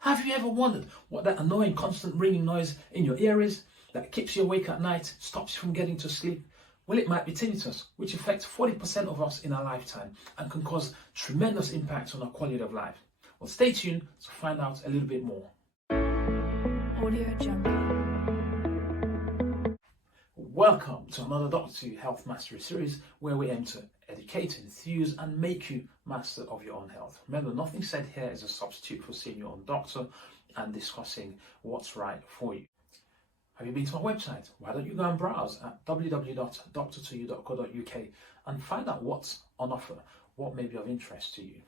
Have you ever wondered what that annoying constant ringing noise in your ear is that keeps you awake at night, stops you from getting to sleep? Well, it might be tinnitus, which affects 40% of us in our lifetime and can cause tremendous impact on our quality of life. Well, stay tuned to find out a little bit more. Audio Jungle. Welcome to another Doctor to You Health Mastery series where we aim to educate, enthuse and make you master of your own health. Remember, nothing said here is a substitute for seeing your own doctor and discussing what's right for you. Have you been to our website? Why don't you go and browse at www.doctor2you.co.uk and find out what's on offer, what may be of interest to you.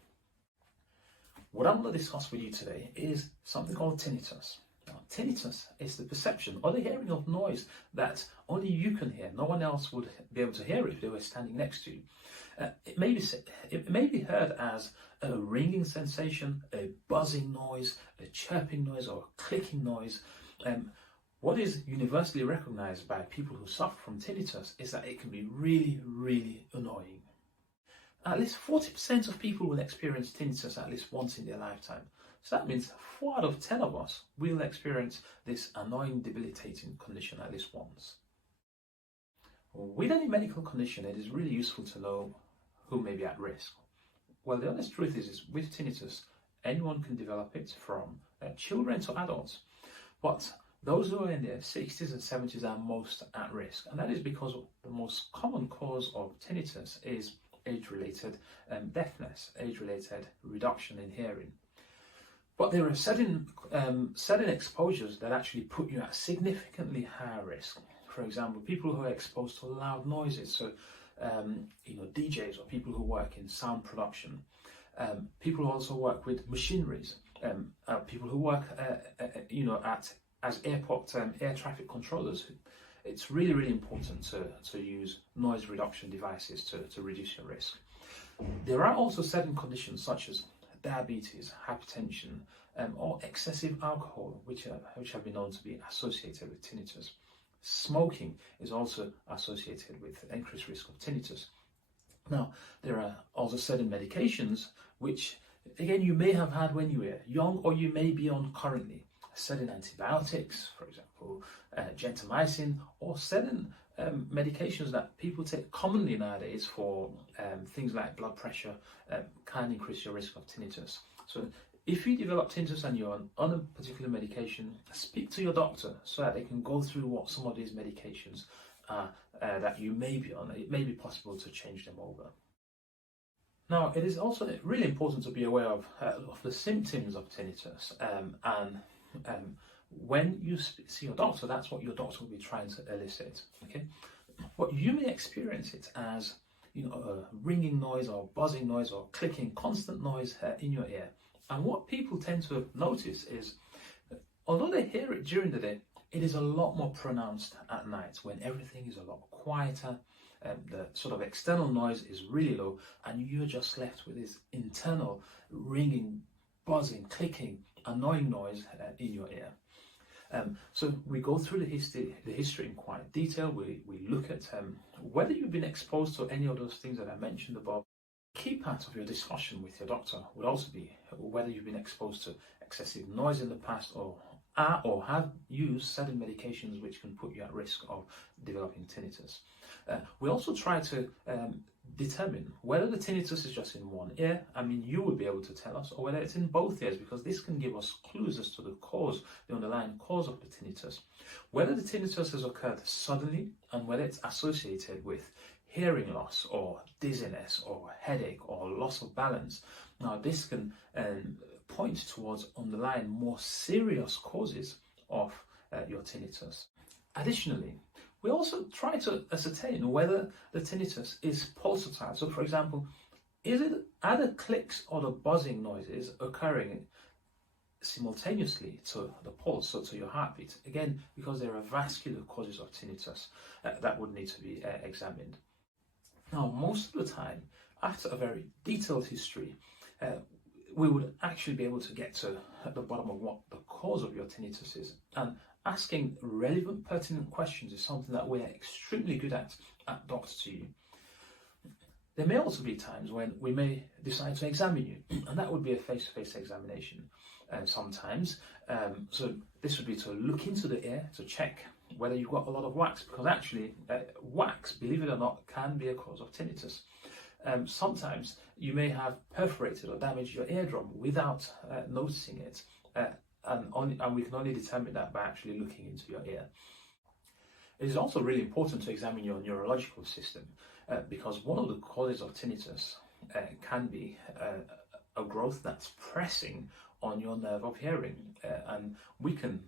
What I'm going to discuss with you today is something called tinnitus. Now, tinnitus is the perception or the hearing of noise that only you can hear. No one else would be able to hear it if they were standing next to you. It may be heard as a ringing sensation, a buzzing noise, a chirping noise, or a clicking noise. What is universally recognized by people who suffer from tinnitus is that it can be really, really annoying. At least 40% of people will experience tinnitus at least once in their lifetime. So that means 4 out of 10 of us will experience this annoying, debilitating condition at least once. With any medical condition, it is really useful to know who may be at risk. Well, the honest truth is with tinnitus, anyone can develop it, from children to adults. But those who are in their 60s and 70s are most at risk. And that is because the most common cause of tinnitus is age-related deafness, age-related reduction in hearing. But there are certain exposures that actually put you at significantly higher risk. For example, people who are exposed to loud noises, so DJs or people who work in sound production, people who also work with machineries, people who work as airport air traffic controllers. It's really, really important to use noise reduction devices to reduce your risk. There are also certain conditions such as diabetes, hypertension, or excessive alcohol, which have been known to be associated with tinnitus. Smoking is also associated with increased risk of tinnitus. Now, there are also certain medications which, again, you may have had when you were young or you may be on currently. Certain antibiotics, for example, gentamicin, or certain medications that people take commonly nowadays for things like blood pressure can increase your risk of tinnitus. So if you develop tinnitus and you're on a particular medication, speak to your doctor so that they can go through what some of these medications are that you may be on. It may be possible to change them over. Now, it is also really important to be aware of the symptoms of tinnitus and when you see your doctor, that's what your doctor will be trying to elicit. Okay, what you may experience it as, a ringing noise or buzzing noise or clicking, constant noise in your ear. And what people tend to notice is, although they hear it during the day, it is a lot more pronounced at night when everything is a lot quieter. The sort of external noise is really low, and you're just left with this internal ringing, buzzing, clicking, annoying noise in your ear. So we go through the history in quite detail. We look at whether you've been exposed to any of those things that I mentioned above. A key part of your discussion with your doctor would also be whether you've been exposed to excessive noise in the past or have used certain medications which can put you at risk of developing tinnitus. We also try to determine whether the tinnitus is just in one ear. I mean, you would be able to tell us, or whether it's in both ears, because this can give us clues as to the underlying cause of the tinnitus. Whether the tinnitus has occurred suddenly and whether it's associated with hearing loss or dizziness or headache or loss of balance. Now, this can point towards underlying more serious causes of your tinnitus. Additionally, we also try to ascertain whether the tinnitus is pulsatile. So, for example, are the clicks or the buzzing noises occurring simultaneously to the pulse, so to your heartbeat? Again, because there are vascular causes of tinnitus that would need to be examined. Now, most of the time, after a very detailed history, we would actually be able to get to the bottom of what the cause of your tinnitus is. And asking relevant, pertinent questions is something that we're extremely good at Doctor to You. There may also be times when we may decide to examine you, and that would be a face-to-face examination sometimes. So this would be to look into the ear to check whether you've got a lot of wax, because actually wax, believe it or not, can be a cause of tinnitus. Sometimes you may have perforated or damaged your eardrum without noticing it, and we can only determine that by actually looking into your ear. It is also really important to examine your neurological system because one of the causes of tinnitus can be a growth that's pressing on your nerve of hearing, and we can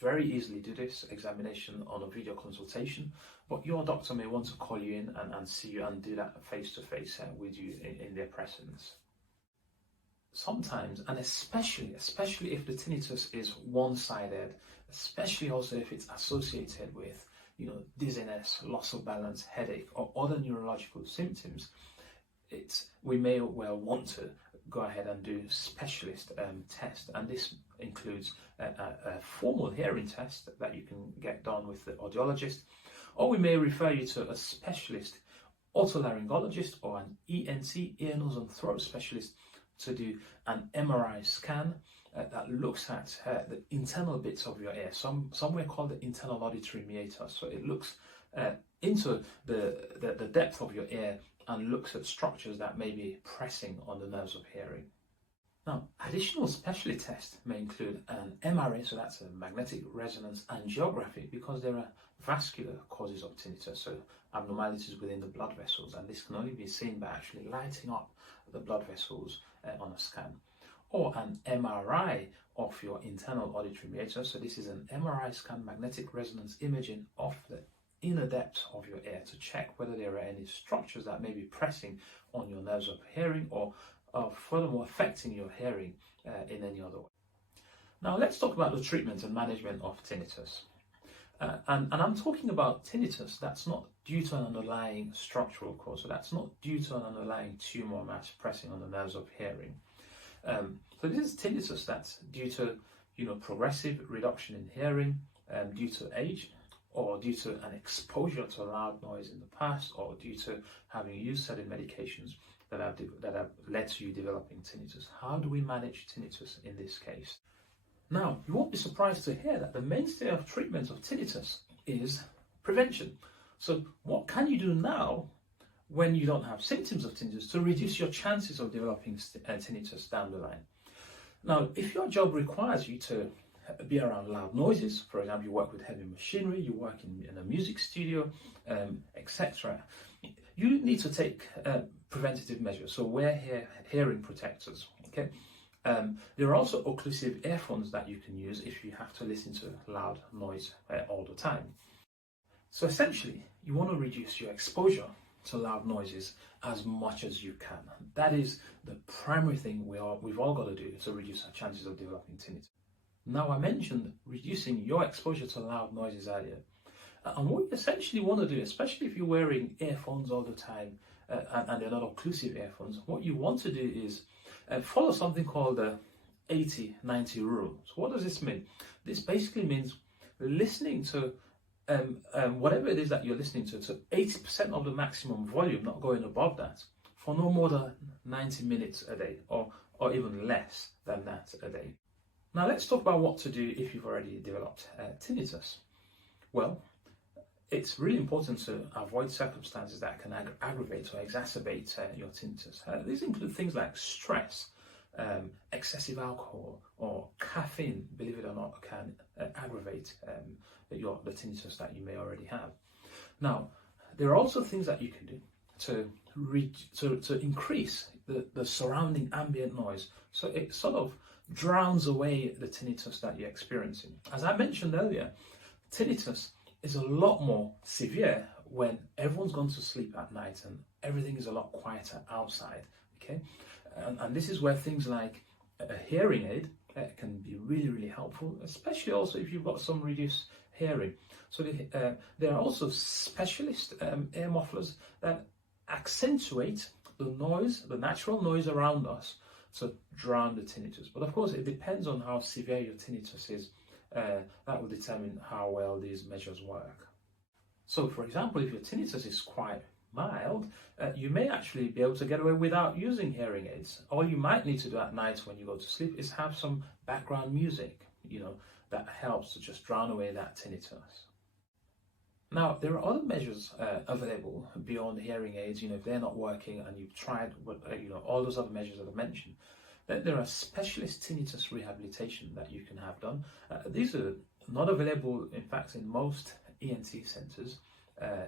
very easily do this examination on a video consultation, but your doctor may want to call you in and see you and do that face to face with you in their presence. Sometimes, and especially if the tinnitus is one-sided, especially also if it's associated with dizziness, loss of balance, headache, or other neurological symptoms, we may well want to go ahead and do specialist test, and this includes a formal hearing test that you can get done with the audiologist, or we may refer you to a specialist otolaryngologist or an ENT, ear, nose and throat specialist, to do an MRI scan that looks at the internal bits of your ear, somewhere called the internal auditory meatus. So it looks into the depth of your ear and looks at structures that may be pressing on the nerves of hearing. Now, additional specialty tests may include an MRA, so that's a magnetic resonance angiography, because there are vascular causes of tinnitus, so abnormalities within the blood vessels, and this can only be seen by actually lighting up the blood vessels on a scan. Or an MRI of your internal auditory meatus, so this is an MRI scan, magnetic resonance imaging of the inner depth of your ear to check whether there are any structures that may be pressing on your nerves of hearing or furthermore affecting your hearing in any other way. Now let's talk about the treatment and management of tinnitus. And I'm talking about tinnitus that's not due to an underlying structural cause, so that's not due to an underlying tumor mass pressing on the nerves of hearing. So this is tinnitus that's due to progressive reduction in hearing due to age, or due to an exposure to loud noise in the past, or due to having used certain medications that have led to you developing tinnitus. How do we manage tinnitus in this case? Now, you won't be surprised to hear that the mainstay of treatment of tinnitus is prevention. So what can you do now when you don't have symptoms of tinnitus to reduce your chances of developing tinnitus down the line? Now, if your job requires you to be around loud noises, for example, you work with heavy machinery, you work in a music studio, etc., you need to take preventative measures. So wear hearing protectors, okay? There are also occlusive earphones that you can use if you have to listen to loud noise all the time. So essentially, you want to reduce your exposure to loud noises as much as you can. That is the primary thing we've all got to do to reduce our chances of developing tinnitus. Now, I mentioned reducing your exposure to loud noises earlier. And what you essentially want to do, especially if you're wearing earphones all the time and they're not occlusive earphones, what you want to do is follow something called the 80-90 rule. So what does this mean? This basically means listening to whatever it is that you're listening to 80% of the maximum volume, not going above that, for no more than 90 minutes a day, or even less than that a day. Now let's talk about what to do if you've already developed tinnitus. Well, it's really important to avoid circumstances that can aggravate or exacerbate your tinnitus. These include things like stress, excessive alcohol, or caffeine, believe it or not, can aggravate the tinnitus that you may already have. Now, there are also things that you can do to increase the surrounding ambient noise, so it sort of drowns away the tinnitus that you're experiencing. As I mentioned earlier, tinnitus is a lot more severe when everyone's gone to sleep at night and everything is a lot quieter outside, okay? And this is where things like a hearing aid can be really, really helpful, especially also if you've got some reduced hearing. So there are also specialist ear mufflers that accentuate the noise, the natural noise around us, to drown the tinnitus. But of course, it depends on how severe your tinnitus is. That will determine how well these measures work. So for example, if your tinnitus is quite mild, you may actually be able to get away without using hearing aids. All you might need to do at night when you go to sleep is have some background music, that helps to just drown away that tinnitus. Now, there are other measures available beyond hearing aids. If they're not working and you've tried, all those other measures that I mentioned, then there are specialist tinnitus rehabilitation that you can have done. These are not available, in fact, in most ENT centres.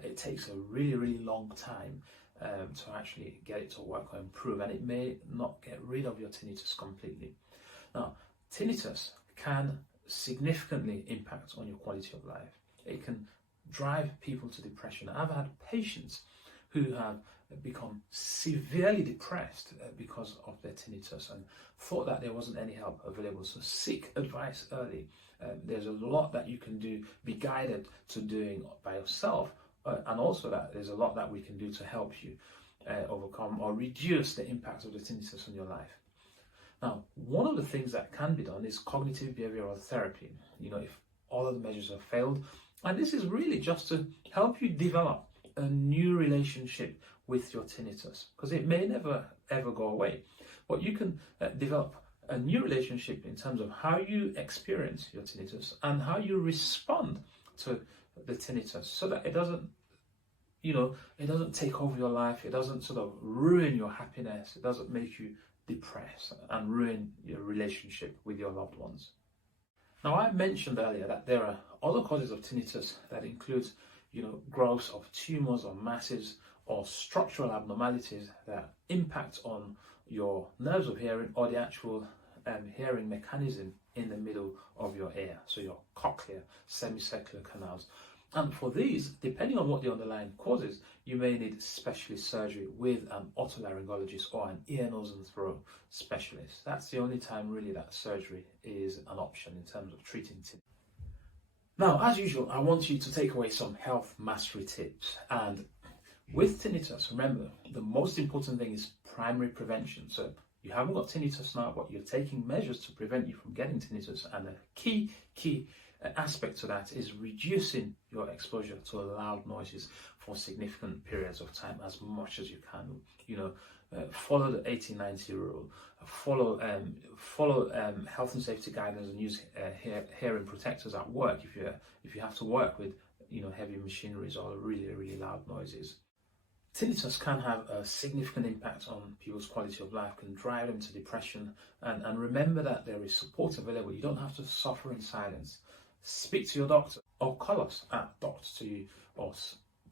It takes a really, really long time to actually get it to work or improve, and it may not get rid of your tinnitus completely. Now, tinnitus can significantly impact on your quality of life. It can drive people to depression. I've had patients who have become severely depressed because of their tinnitus and thought that there wasn't any help available. So seek advice early. There's a lot that you can do, be guided to doing by yourself, and also that there's a lot that we can do to help you overcome or reduce the impact of the tinnitus on your life. Now, one of the things that can be done is cognitive behavioral therapy. If all of the measures have failed, and this is really just to help you develop a new relationship with your tinnitus, because it may never ever go away. But you can develop a new relationship in terms of how you experience your tinnitus and how you respond to the tinnitus, so that it doesn't take over your life. It doesn't sort of ruin your happiness. It doesn't make you depressed and ruin your relationship with your loved ones. Now, I mentioned earlier that there are other causes of tinnitus that includes, growth of tumors or masses or structural abnormalities that impact on your nerves of hearing or the actual hearing mechanism in the middle of your ear, so your cochlear semicircular canals. And for these, depending on what the underlying cause is, you may need specialist surgery with an otolaryngologist or an ear, nose and throat specialist. That's the only time really that surgery is an option in terms of treating tinnitus. Now, as usual, I want you to take away some health mastery tips. And with tinnitus, remember, the most important thing is primary prevention. So you haven't got tinnitus now, but you're taking measures to prevent you from getting tinnitus. And a key aspect to that is reducing your exposure to loud noises for significant periods of time as much as you can. Follow the 80-90 rule. Follow health and safety guidance and use hearing protectors at work if you have to work with heavy machineries or really loud noises. Tinnitus can have a significant impact on people's quality of life, can drive them to depression, and remember that there is support available. You don't have to suffer in silence. Speak to your doctor or call us at Doctor2You or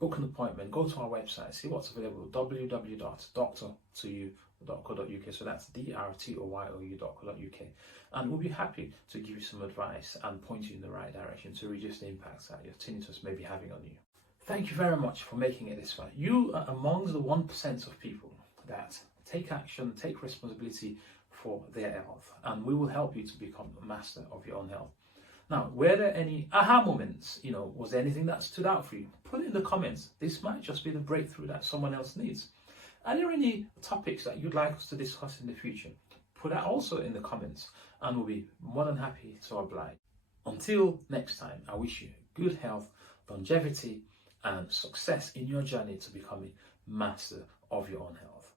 book an appointment. Go to our website, see what's available, www.doctor2you.co.uk. So that's drtoyou.co.uk, and we'll be happy to give you some advice and point you in the right direction to reduce the impacts that your tinnitus may be having on you. Thank you very much for making it this far. You are amongst the 1% of people that take action, take responsibility for their health, and we will help you to become a master of your own health. Now, were there any aha moments? Was there anything that stood out for you? Put it in the comments. This might just be the breakthrough that someone else needs. Are there any topics that you'd like us to discuss in the future? Put that also in the comments, and we'll be more than happy to oblige. Until next time, I wish you good health, longevity, and success in your journey to becoming master of your own health.